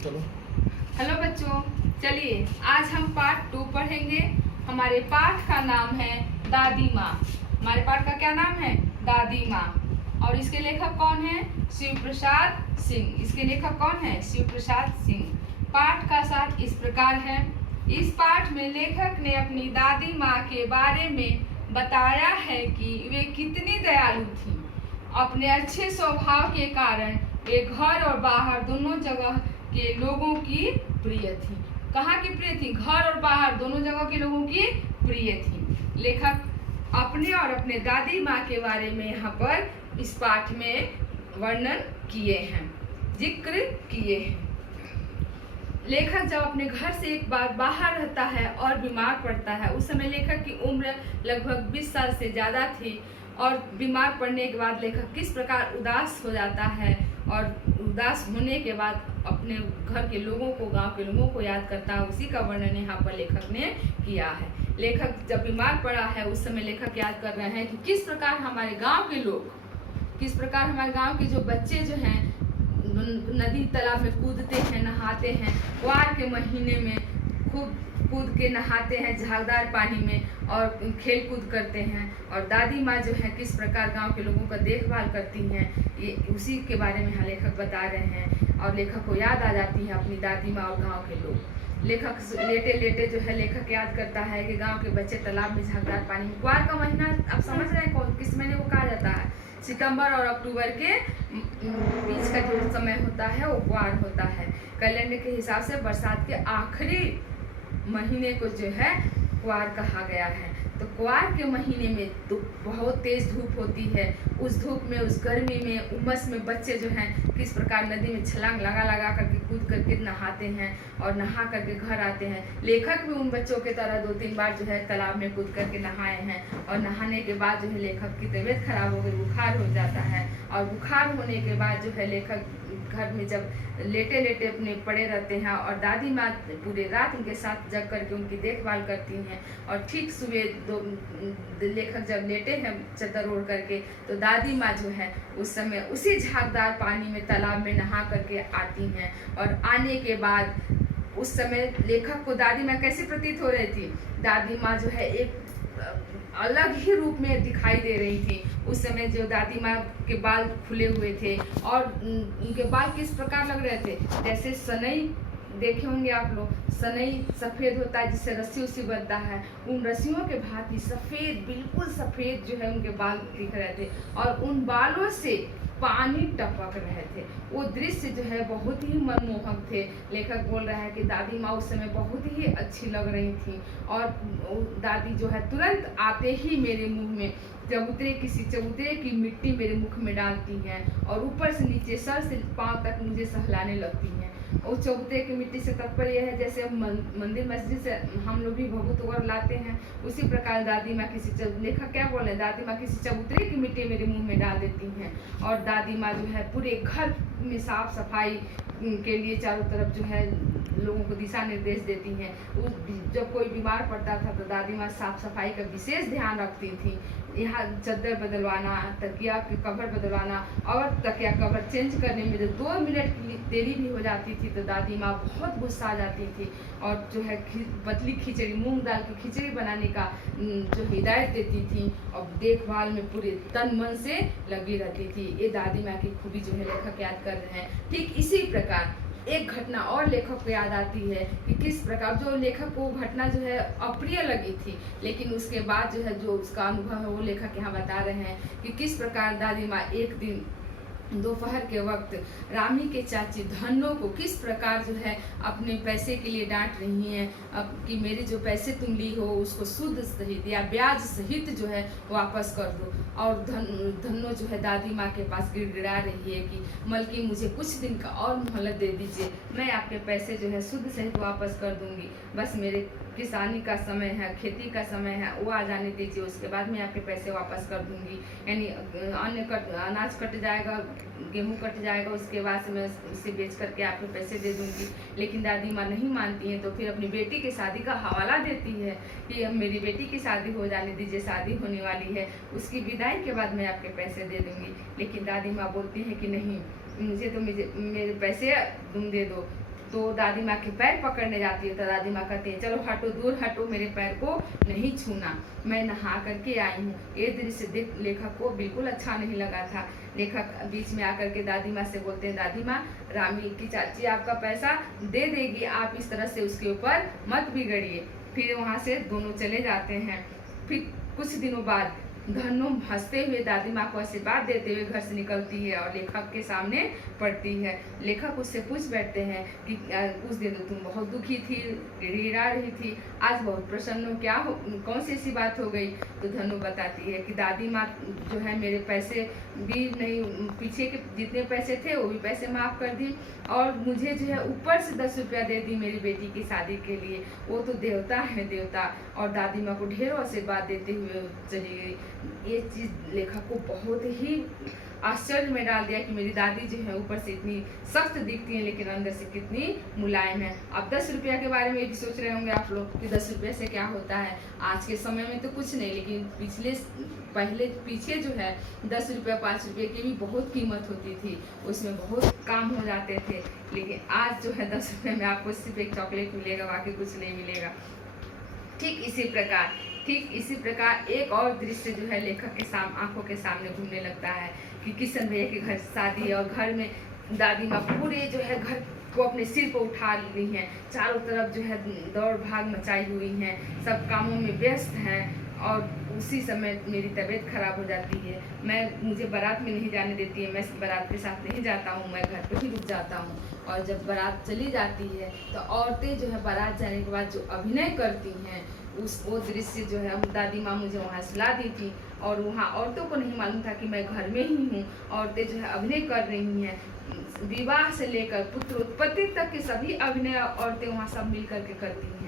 चलो। हेलो बच्चों, चलिए आज हम पाठ 2 पढ़ेंगे। हमारे पाठ का नाम है दादी माँ। हमारे पाठ का क्या नाम है? दादी माँ। और इसके लेखक कौन है? शिव प्रसाद सिंह। इसके लेखक कौन है? शिव प्रसाद सिंह। पाठ का सार इस प्रकार है। इस पाठ में लेखक ने अपनी दादी माँ के बारे में बताया है कि वे कितनी दयालु थी। अपने अच्छे स्वभाव के कारण वे घर और बाहर दोनों जगह के लोगों की प्रिय थी। कहाँ की प्रिय थी? घर और बाहर दोनों जगह के लोगों की प्रिय थी। लेखक अपने और अपने दादी माँ के बारे में यहाँ पर इस पाठ में वर्णन किए हैं, जिक्र किए हैं। लेखक जब अपने घर से एक बार बाहर रहता है और बीमार पड़ता है, उस समय लेखक की उम्र लगभग 20 साल से ज़्यादा थी। और बीमार पड़ने के बाद लेखक किस प्रकार उदास हो जाता है और उदास होने के बाद अपने घर के लोगों को, गांव के लोगों को याद करता है, उसी का वर्णन यहाँ पर लेखक ने किया है। लेखक जब बीमार पड़ा है उस समय लेखक याद कर रहे हैं कि किस प्रकार हमारे गाँव के लोग, किस प्रकार हमारे गाँव के जो बच्चे जो हैं नदी तालाब में कूदते हैं, नहाते हैं। कुआर के महीने में खूब कूद के नहाते हैं झागदार पानी में और खेल कूद करते हैं। और दादी माँ जो है किस प्रकार गांव के लोगों का देखभाल करती हैं, ये उसी के बारे में यहाँ लेखक बता रहे हैं। और लेखक को याद आ जाती है अपनी दादी माँ और गाँव के लोग। लेखक लेटे लेटे जो है लेखक याद करता है कि गाँव के बच्चे तालाब में झागदार पानी में। कुआर का महीना आप समझ रहे हैं कौन किस महीने को कहा जाता है? सितंबर और अक्टूबर के बीच का जो समय होता है वो कुआर होता है। कैलेंडर के हिसाब से बरसात के आखिरी महीने को जो है कुआर कहा गया है। तो कुआर के महीने में तो बहुत तेज धूप होती है। उस धूप में, उस गर्मी में, उमस में बच्चे जो हैं किस प्रकार नदी में छलांग लगा लगा करके कूद करके नहाते हैं और नहा करके घर आते हैं। लेखक भी उन बच्चों के तरह 2-3 बार जो है तालाब में कूद करके नहाए हैं। और नहाने के बाद जो है लेखक की तबीयत खराब हो गई, बुखार हो जाता है। और बुखार होने के बाद जो है लेखक घर में जब लेटे लेटे अपने पड़े रहते हैं और दादी माँ पूरे रात उनके साथ जग करके उनकी देखभाल करती हैं। और ठीक सुबह लेखक जब लेटे हैं चद्दर ओढ़ करके, तो दादी माँ जो है उस समय उसी झागदार पानी में तालाब में नहा करके आती हैं। और आने के बाद उस समय लेखक को दादी माँ कैसी प्रतीत हो रही थी? दादी माँ जो है एक अलग ही रूप में दिखाई दे रही थी। उस समय जो दादी माँ के बाल खुले हुए थे और उनके बाल किस प्रकार लग रहे थे? जैसे सनई देखे होंगे आप लोग, सनई सफ़ेद होता है जिससे रस्सी उसी बनता है, उन रस्सियों के भांति सफ़ेद, बिल्कुल सफ़ेद जो है उनके बाल दिख रहे थे। और उन बालों से पानी टपक रहे थे। वो दृश्य जो है बहुत ही मनमोहक थे। लेखक बोल रहा है कि दादी माँ उस समय बहुत ही अच्छी लग रही थी। और दादी जो है तुरंत आते ही मेरे मुंह में चबूतरे की मिट्टी मेरे मुख में डालती हैं और ऊपर से नीचे सर से पांव तक मुझे सहलाने लगती हैं। और चबूतरे की मिट्टी से तात्पर्य है जैसे मंदिर मस्जिद से हम लोग भी भभूत वगैरह लाते हैं, उसी प्रकार दादी माँ लेखक क्या बोले, दादी माँ किसी चबूतरे की मिट्टी मेरे मुंह में डाल देती हैं। और दादी माँ जो है पूरे घर में साफ सफाई के लिए चारों तरफ जो है लोगों को दिशा निर्देश देती हैं। जब कोई बीमार पड़ता था तो दादी माँ साफ सफाई का विशेष ध्यान रखती थी। यहाँ चादर बदलवाना, तकिया की कवर बदलवाना और तकिया कवर चेंज करने में जो 2 मिनट की देरी भी हो जाती थी तो दादी माँ बहुत गुस्सा आ जाती थी। और जो है पतली खिचड़ी, मूंग दाल की खिचड़ी बनाने का जो हिदायत देती थी और देखभाल में पूरे तन मन से लगी रहती थी। ये दादी माँ की खूबी जो है लेखक याद कर रहे हैं। ठीक इसी प्रकार एक घटना और लेखक को याद आती है कि किस प्रकार जो लेखक को घटना जो है अप्रिय लगी थी, लेकिन उसके बाद जो है जो उसका अनुभव है वो लेखक यहाँ बता रहे हैं कि किस प्रकार दादी माँ एक दिन दोपहर के वक्त रामी के चाची धन्नो को किस प्रकार जो है अपने पैसे के लिए डांट रही हैं कि मेरे जो पैसे तुम ली हो उसको सूद सहित या ब्याज सहित जो है वापस कर दो। और धन्नो जो है दादी माँ के पास गिड़गिड़ा रही है कि मलकी मुझे कुछ दिन का और मोहलत दे दीजिए, मैं आपके पैसे जो है सूद सहित वापस कर दूंगी। बस मेरे किसानी का समय है, खेती का समय है, वो आ जाने दीजिए, उसके बाद मैं आपके पैसे वापस कर दूंगी। यानी अनाज कट जाएगा, गेहूं कट जाएगा, उसके बाद से मैं उसे बेच करके आपको पैसे दे दूंगी। लेकिन दादी माँ नहीं मानती हैं तो फिर अपनी बेटी की शादी का हवाला देती है कि अब मेरी बेटी की शादी हो जाने दीजिए, शादी होने वाली है, उसकी विदाई के बाद मैं आपके पैसे दे दूंगी। लेकिन दादी माँ बोलती है कि नहीं, मुझे मेरे पैसे तुम दे दो। तो दादी माँ के पैर पकड़ने जाती है तो दादी माँ कहती है चलो हटो, दूर हटो, मेरे पैर को नहीं छूना, मैं नहा करके आई हूँ। ये दृश्य देख लेखक को बिल्कुल अच्छा नहीं लगा था। लेखक बीच में आकर के दादी माँ से बोलते हैं, दादी माँ, रामी की चाची आपका पैसा दे देगी, आप इस तरह से उसके ऊपर मत बिगड़िए। फिर वहाँ से दोनों चले जाते हैं। फिर कुछ दिनों बाद धनु हंसते हुए दादी माँ को आशीर्वाद देते हुए घर से निकलती है और लेखक के सामने पड़ती है। लेखक उससे पूछ बैठते हैं कि उस दिन तो तुम बहुत दुखी थी, गिड़गिड़ा रही थी, आज बहुत प्रसन्न हो, क्या हो, कौन सी ऐसी बात हो गई? तो धनु बताती है कि दादी माँ जो है मेरे पैसे भी नहीं, पीछे के जितने पैसे थे वो भी पैसे माफ़ कर दी और मुझे जो है ऊपर से 10 रुपया दे दी मेरी बेटी की शादी के लिए। वो तो देवता है देवता। और दादी माँ को ढेरों आशीर्वाद देते हुए चली गई। ये चीज़ लेखक को बहुत ही आश्चर्य में डाल दिया कि मेरी दादी जो है ऊपर से इतनी सख्त दिखती है लेकिन अंदर से कितनी मुलायम है। अब 10 रुपया के बारे में भी सोच रहे होंगे आप लोग कि 10 रुपये से क्या होता है। आज के समय में तो कुछ नहीं, लेकिन पीछे जो है 10 रुपया 5 रुपये की भी बहुत कीमत होती थी, उसमें बहुत काम हो जाते थे। लेकिन आज जो है 10 रुपये में आपको सिर्फ एक चॉकलेट मिलेगा, बाकी कुछ नहीं मिलेगा। ठीक इसी प्रकार एक और दृश्य जो है लेखक के आंखों के सामने घूमने लगता है कि किशन भैया के घर शादी है और घर में दादी माँ पूरे जो है घर को अपने सिर पर उठा ली हैं, चारों तरफ जो है दौड़ भाग मचाई हुई हैं, सब कामों में व्यस्त हैं। और उसी समय मेरी तबीयत खराब हो जाती है, मुझे बारात में नहीं जाने देती है, मैं बारात के साथ नहीं जाता हूँ, मैं घर पे ही रुक जाता हूँ। और जब बारात चली जाती है तो औरतें जो है बारात जाने के बाद जो अभिनय करती हैं वो दृश्य जो है दादी माँ मुझे वहाँ सुला दी थी और वहाँ औरतों को नहीं मालूम था कि मैं घर में ही हूँ। औरतें जो है अभिनय कर रही हैं, विवाह से लेकर पुत्र उत्पत्ति तक के सभी अभिनय औरतें वहाँ सब मिल करके करती हैं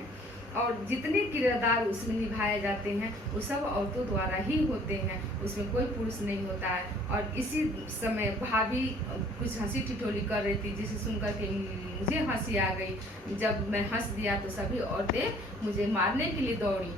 और जितने किरदार उसमें निभाए जाते हैं वो सब औरतों द्वारा ही होते हैं, उसमें कोई पुरुष नहीं होता है। और इसी समय भाभी कुछ हंसी ठिठोली कर रही थी जिसे सुनकर के मुझे हंसी आ गई। जब मैं हंस दिया तो सभी औरतें मुझे मारने के लिए दौड़ी।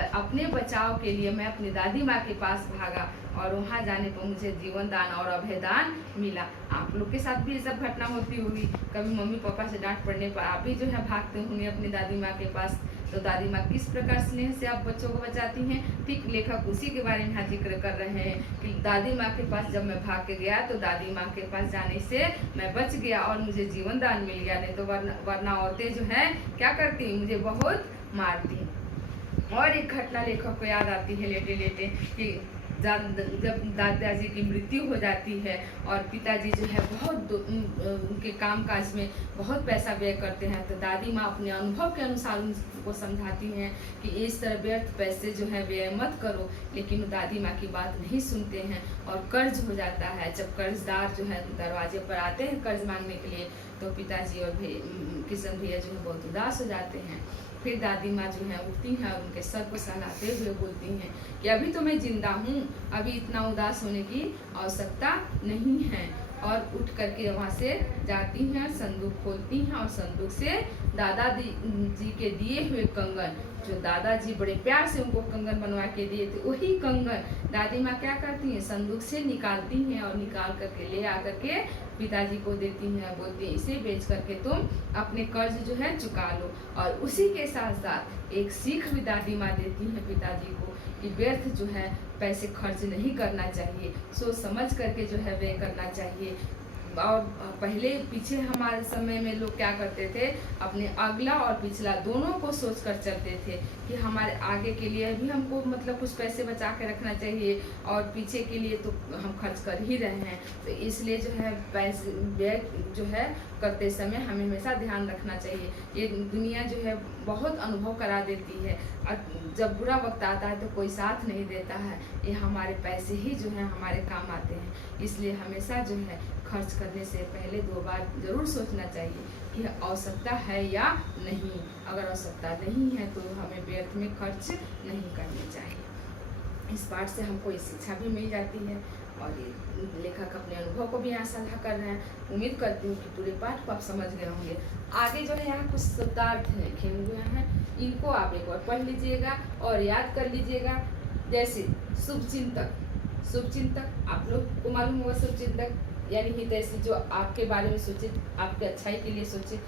अपने बचाव के लिए मैं अपनी दादी माँ के पास भागा और वहाँ जाने पर मुझे जीवन दान और अभयदान मिला। आप लोग के साथ भी ये सब घटना होती होगी, कभी मम्मी पापा से डांट पड़ने पर आप भी जो है भागते होंगे अपनी दादी माँ के पास। तो दादी माँ किस प्रकार स्नेह से आप बच्चों को बचाती हैं, ठीक लेखक उसी के बारे में यहाँ जिक्र कर रहे हैं कि दादी माँ के पास जब मैं भाग के गया तो दादी माँ के पास जाने से मैं बच गया और मुझे जीवन दान मिल गया, नहीं तो वरना औरतें जो है क्या करती, मुझे बहुत मारती। और एक घटना लेखक को याद आती है लेटे लेटे कि जब दादाजी की मृत्यु हो जाती है और पिताजी जो है बहुत उनके कामकाज में बहुत पैसा व्यय करते हैं, तो दादी माँ अपने अनुभव के अनुसार उनको समझाती हैं कि इस तरह व्यर्थ पैसे जो है व्यय मत करो। लेकिन दादी माँ की बात नहीं सुनते हैं और कर्ज हो जाता है। जब कर्जदार जो है दरवाजे पर आते हैं कर्ज मांगने के लिए तो पिताजी और किशन भैया जो है बहुत उदास हो जाते हैं। फिर दादी माँ जो है उठती हैं और उनके सर को सहलाते हुए बोलती हैं कि अभी तो मैं जिंदा हूँ, अभी इतना उदास होने की आवश्यकता नहीं है। और उठ करके वहाँ से जाती हैं, संदूक खोलती हैं और संदूक से दादाजी के दिए हुए कंगन, जो दादाजी बड़े प्यार से उनको कंगन बनवा के दिए थे, वही कंगन दादी माँ क्या करती हैं, संदूक से निकालती हैं और निकाल करके ले आकर के पिताजी को देती हैं, बोलती हैं इसे बेच करके तुम अपने कर्ज जो है चुका लो। और उसी के साथ साथ एक सीख भी दादी माँ देती हैं पिताजी को कि व्यर्थ जो है पैसे खर्च नहीं करना चाहिए, सोच समझ करके जो है व्यय करना चाहिए। और पहले पीछे हमारे समय में लोग क्या करते थे, अपने अगला और पिछला दोनों को सोच कर चलते थे कि हमारे आगे के लिए भी हमको मतलब कुछ पैसे बचा के रखना चाहिए और पीछे के लिए तो हम खर्च कर ही रहे हैं। तो इसलिए जो है पैसे व्यय जो है करते समय हमें हमेशा ध्यान रखना चाहिए। ये दुनिया जो है बहुत अनुभव करा देती है और जब बुरा वक्त आता है तो कोई साथ नहीं देता है। ये हमारे पैसे ही जो है हमारे काम आते हैं, इसलिए हमेशा जो है खर्च करने से पहले 2 बार जरूर सोचना चाहिए कि आवश्यकता है या नहीं। अगर आवश्यकता नहीं है तो हमें व्यर्थ में खर्च नहीं करने चाहिए। इस पाठ से हमको ये शिक्षा भी मिल जाती है और ये लेखक अपने अनुभव को भी यहाँ साझा कर रहे हैं। उम्मीद करती हूँ कि पूरे पाठ को आप समझ गए होंगे। आगे जो है यहाँ कुछ शब्दार्थ लिखे हुए हैं, इनको आप एक बार पढ़ लीजिएगा और याद कर लीजिएगा। जैसे शुभचिंतक आप लोग को मालूम होगा, शुभचिंतक यानी हितैषी जो आपके बारे में सोचे, आपके अच्छाई के लिए सोचे।